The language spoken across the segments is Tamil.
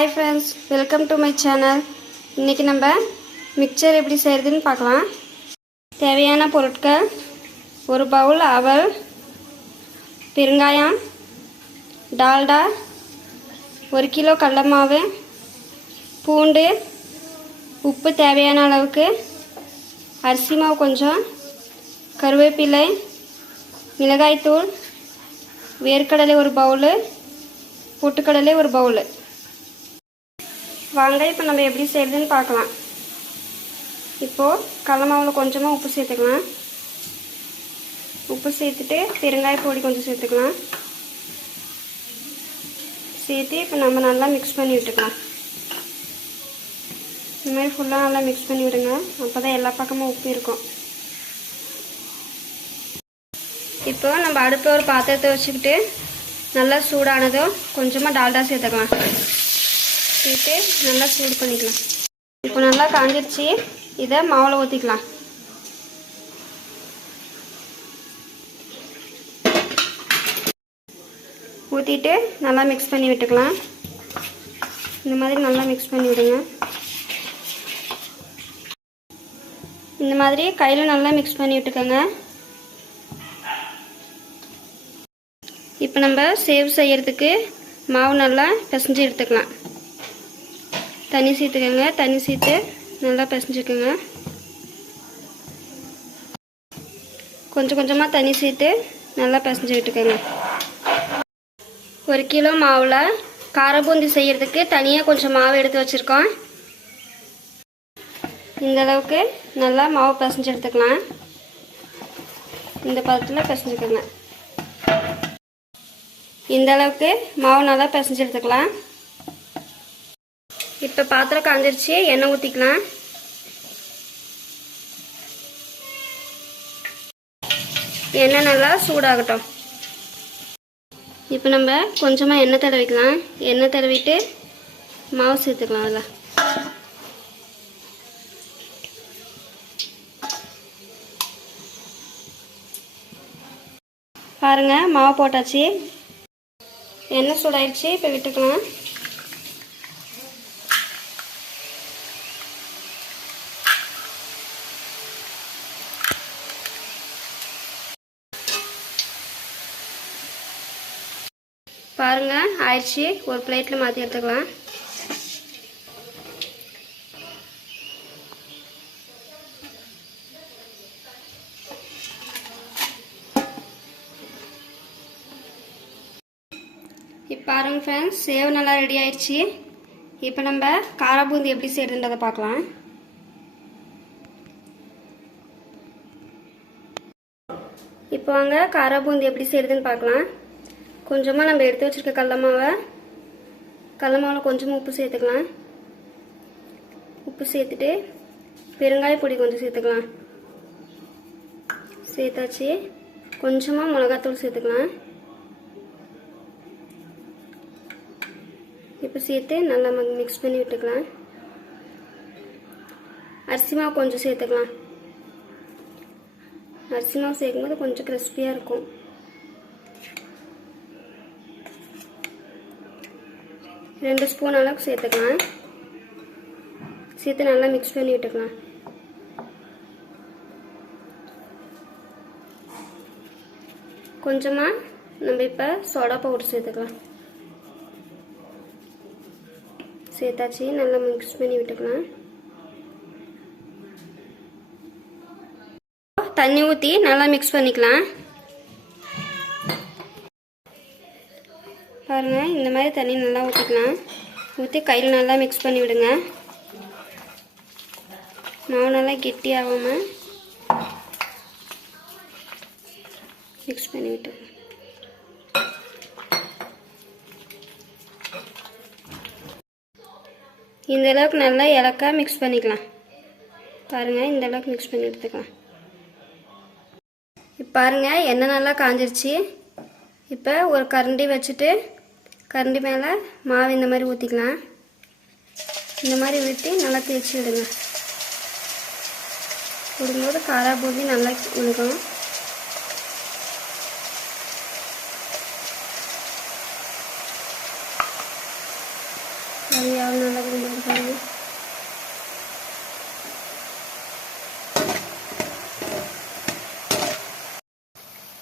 Hi friends, welcome to my channel. இன்னைக்கு நம்ம மிக்சர் எப்படி செய்யறதுன்னு பார்க்கலாம். தேவையான பொருட்கள்: ஒரு பவுல் அவல், பெருங்காயம், டால்டா, 1 கிலோ கடலை மாவு, பூண்டு, உப்பு தேவையான அளவுக்கு, அரிசி மாவு கொஞ்சம், கருவேப்பிலை, மிளகாய் தூள், வேர்க்கடலை ஒரு பவுல், பொட்டுக்கடலை ஒரு பவுல். வாங்க இப்போ நம்ம எப்படி செய்யறதுன்னு பார்க்கலாம். இப்போது கடலை மாவில் கொஞ்சமாக உப்பு சேர்த்துக்கலாம். உப்பு சேர்த்துட்டு பெருங்காய பொடி கொஞ்சம் சேர்த்துக்கலாம். சேர்த்து இப்போ நம்ம நல்லா மிக்ஸ் பண்ணி விட்டுக்கலாம். இந்த மாதிரி ஃபுல்லாக நல்லா மிக்ஸ் பண்ணி விடுங்க. அப்போ தான் எல்லா பக்கமும் உப்பு இருக்கும். இப்போ நம்ம அடுப்பில் ஒரு பாத்திரத்தை வச்சுக்கிட்டு நல்லா சூடானதும் கொஞ்சமாக டால்டா சேர்த்துக்கலாம். சேர்த்து நல்லா சூடு பண்ணிக்கலாம். இப்போ நல்லா காஞ்சிருச்சு. இதை மாவில் ஊற்றிக்கலாம். ஊற்றிட்டு நல்லா மிக்ஸ் பண்ணி விட்டுக்கலாம். இந்த மாதிரி நல்லா மிக்ஸ் பண்ணி விடுங்க. இந்த மாதிரி கையில் நல்லா மிக்ஸ் பண்ணி விட்டுக்கோங்க. இப்போ நம்ம சேவ் செய்யறதுக்கு மாவு நல்லா பிசைஞ்சு எடுத்துக்கலாம். தண்ணி சேர்த்துக்கோங்க. தண்ணி சேர்த்து நல்லா பிசைஞ்சுக்கோங்க. கொஞ்சம் கொஞ்சமாக தண்ணி சேர்த்து நல்லா பிசைஞ்சு விட்டுக்கோங்க. 1 கிலோ மாவில் கார பூந்தி செய்யறதுக்கு தனியாக கொஞ்சம் மாவு எடுத்து வச்சுருக்கோம். இந்த அளவுக்கு நல்லா மாவு பிசைஞ்சு எடுத்துக்கலாம். இந்த பதத்தில் பிசைஞ்சுக்கோங்க. இந்த அளவுக்கு மாவு நல்லா பிசைஞ்சு எடுத்துக்கலாம். இப்போ பாத்திரம் காஞ்சிருச்சு. எண்ணெய் ஊற்றிக்கலாம். எண்ணெய் நல்லா சூடாகட்டும். இப்போ நம்ம கொஞ்சமாக எண்ணெய் தடவிக்கலாம். எண்ணெய் தடவிட்டு மாவு சேர்த்துக்கலாம். அதில் பாருங்கள், மாவு போட்டாச்சு. எண்ணெய் சூடாயிடுச்சு. இப்போ விட்டுக்கலாம். பாருங்க, ஆயிடுச்சு. ஒரு பிளேட்டில் மாற்றி எடுத்துக்கலாம். இப்போ பாருங்க ஃப்ரெண்ட்ஸ், சேவ் நல்லா ரெடி ஆயிடுச்சு. இப்போ நம்ம கார பூந்தி எப்படி செய்யறதுன்றதை பார்க்கலாம். இப்போ வாங்க கார பூந்தி எப்படி செய்யறதுன்னு பார்க்கலாம். கொஞ்சமாக நம்ம எடுத்து வச்சுருக்க கடலை மாவில் கொஞ்சமாக உப்பு சேர்த்துக்கலாம். உப்பு சேர்த்துட்டு பெருங்காய பொடி கொஞ்சம் சேர்த்துக்கலாம். சேர்த்தாச்சு. கொஞ்சமாக மிளகாத்தூள் சேர்த்துக்கலாம். இப்போ சேர்த்து நல்லா மிக்ஸ் பண்ணி விட்டுக்கலாம். அரிசி மாவு கொஞ்சம் சேர்த்துக்கலாம். அரிசி மாவு சேர்க்கும்போது கொஞ்சம் கிறிஸ்பியாக இருக்கும். ரெண்டு ஸ்பூன் அளவுக்கு சேர்த்துக்கலாம். சேர்த்து நல்லா மிக்ஸ் பண்ணி விட்டுக்கலாம். கொஞ்சமாக நம்ம இப்போ சோடா பவுடர் சேர்த்துக்கலாம். சேர்த்தாச்சு. நல்லா மிக்ஸ் பண்ணி விட்டுக்கலாம். தண்ணி ஊற்றி நல்லா மிக்ஸ் பண்ணிக்கலாம். பாருங்கள், இந்த மாதிரி தண்ணி நல்லா ஊற்றிக்கலாம். ஊற்றி கையில் நல்லா மிக்ஸ் பண்ணி விடுங்க. மாவு நல்லா கெட்டியாகாமல் மிக்ஸ் பண்ணி விட்டு இந்த அளவுக்கு நல்லா இலக்கா மிக்ஸ் பண்ணிக்கலாம். பாருங்கள், இந்த அளவுக்கு மிக்ஸ் பண்ணி எடுத்துக்கலாம். இப்போ பாருங்கள், எண்ணெய் நல்லா காஞ்சிருச்சு. இப்போ ஒரு கரண்டி வச்சுட்டு கரண்டி மேலே மாவு இந்த மாதிரி ஊற்றிக்கலாம். இந்த மாதிரி ஊற்றி நல்லா தேய்ச்சி விடுங்க. விடும்போது காரா பூந்தி நல்லா இருக்கும். எவ்வளோ நல்லா வெந்திருக்கு பாருங்க.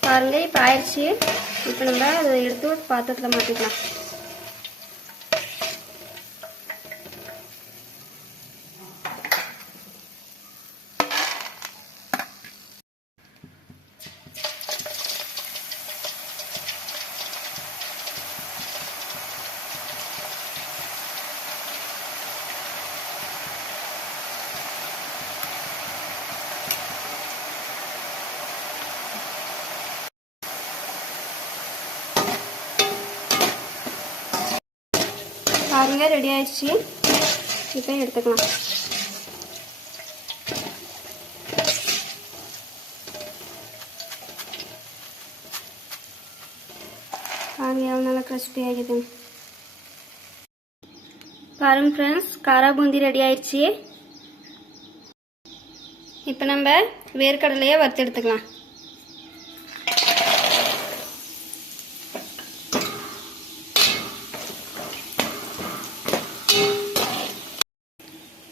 பாருங்க இப்போ ஆயிடுச்சு. இப்போ நம்ம அதை எடுத்து ஒரு பாத்திரத்தில் மாற்றிக்கலாம். பாருங்க ரெடி ஆயிடுச்சு. இப்போ எடுத்துக்கலாம். பாருங்க எவ்வளோ நல்லா கிறிஸ்பி ஆகிடுது. பாருங்க ஃப்ரெண்ட்ஸ், காரா பூந்தி ரெடி ஆயிடுச்சு. இப்போ நம்ம வேர்க்கடலையை வறுத்து எடுத்துக்கலாம்.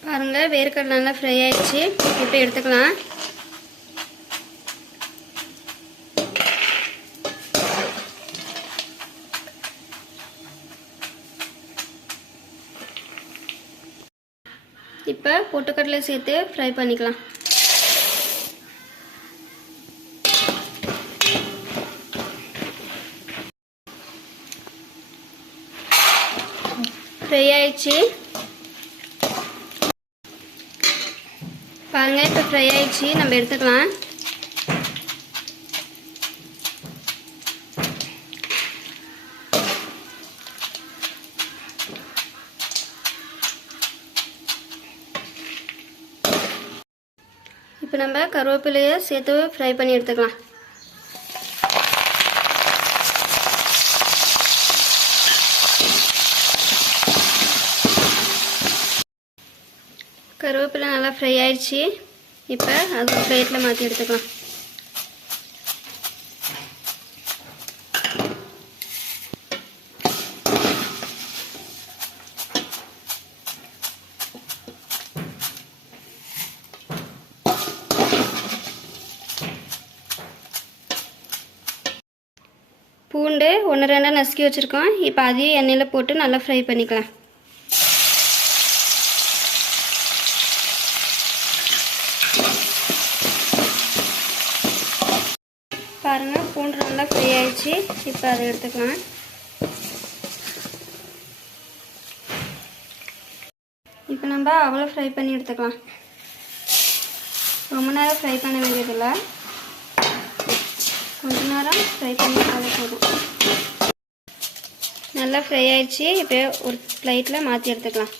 பாருங்க வேர்க்கடலை நல்லா ஃப்ரை ஆயிடுச்சு. இப்போ எடுத்துக்கலாம். இப்போ பொட்டுக்கடலை சேர்த்து ஃப்ரை பண்ணிக்கலாம். ஃப்ரை ஆயிடுச்சு. பாருங்க இப்போ ஃப்ரை ஆயிடுச்சு. நம்ம எடுத்துக்கலாம். இப்போ நம்ம கருவேப்பிலையை சேர்த்து ஃப்ரை பண்ணி எடுத்துக்கலாம். கருவேப்பிலை நல்லா ஃப்ரை ஆயிடுச்சு. இப்போ அது ஒரு பிளேட்டில் மாற்றி எடுத்துக்கலாம். பூண்டு 1-2 நசுக்கி வச்சுருக்கோம். இப்போ அதையும் எண்ணெயில் போட்டு நல்லா ஃப்ரை பண்ணிக்கலாம். பாருங்கள் பூண்டு நல்லா ஃப்ரை ஆயிடுச்சு. இப்போ அதை எடுத்துக்கலாம். இப்போ நம்ம அவ்வளோ ஃப்ரை பண்ணி எடுத்துக்கலாம். ரொம்ப நேரம் ஃப்ரை பண்ண வேண்டியதில்லை, கொஞ்ச நேரம் ஃப்ரை பண்ணிட்டாலே போதும். நல்லா ஃப்ரை ஆயிடுச்சு. இப்போ ஒரு பிளேட்டில் மாற்றி எடுத்துக்கலாம்.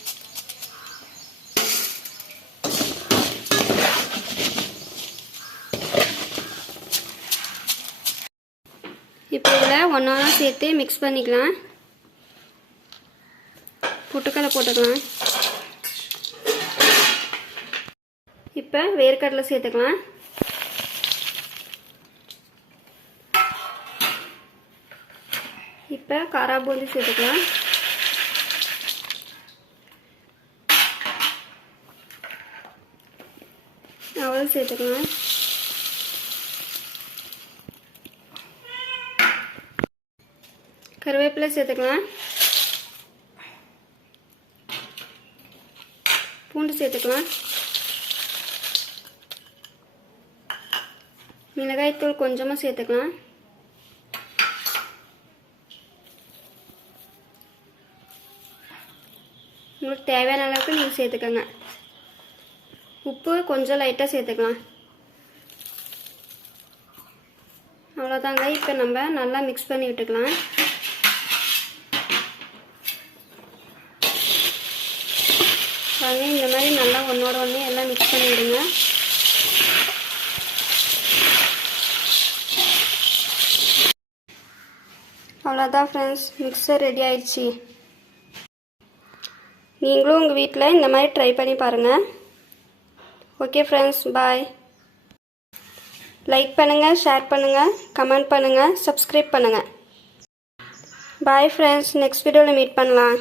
இப்போ இதில் ஒன்றா சேர்த்து மிக்ஸ் பண்ணிக்கலாம். பொட்டுக்கடலை போட்டுக்கலாம். இப்போ வேர்க்கடலை சேர்த்துக்கலாம். இப்போ காரா பூந்தி சேர்த்துக்கலாம். அவ்வளோ சேர்த்துக்கலாம். கருவேப்பிலை சேர்த்துக்கலாம். பூண்டு சேர்த்துக்கலாம். மிளகாய்த்தூள் கொஞ்சமாக சேர்த்துக்கலாம். உங்களுக்கு தேவையான அளவுக்கு நீங்கள் சேர்த்துக்கோங்க. உப்பு கொஞ்சம் லைட்டாக சேர்த்துக்கலாம். அவ்வளோதாங்க. இப்போ நம்ம நல்லா மிக்ஸ் பண்ணி விட்டுக்கலாம். பாருங்க இந்த மாதிரி நல்லா ஒன்றோட ஒன்று எல்லாம் மிக்ஸ் பண்ணி விடுங்க. அவ்வளோதான் ஃப்ரெண்ட்ஸ், மிக்சர் ரெடி ஆயிடுச்சு. நீங்களும் உங்கள் வீட்டில் இந்த மாதிரி ட்ரை பண்ணி பாருங்கள். ஓகே ஃப்ரெண்ட்ஸ், பாய். லைக் பண்ணுங்கள், ஷேர் பண்ணுங்கள், கமெண்ட் பண்ணுங்கள், சப்ஸ்கிரைப் பண்ணுங்கள். பாய் ஃப்ரெண்ட்ஸ், நெக்ஸ்ட் வீடியோவில் மீட் பண்ணலாம்.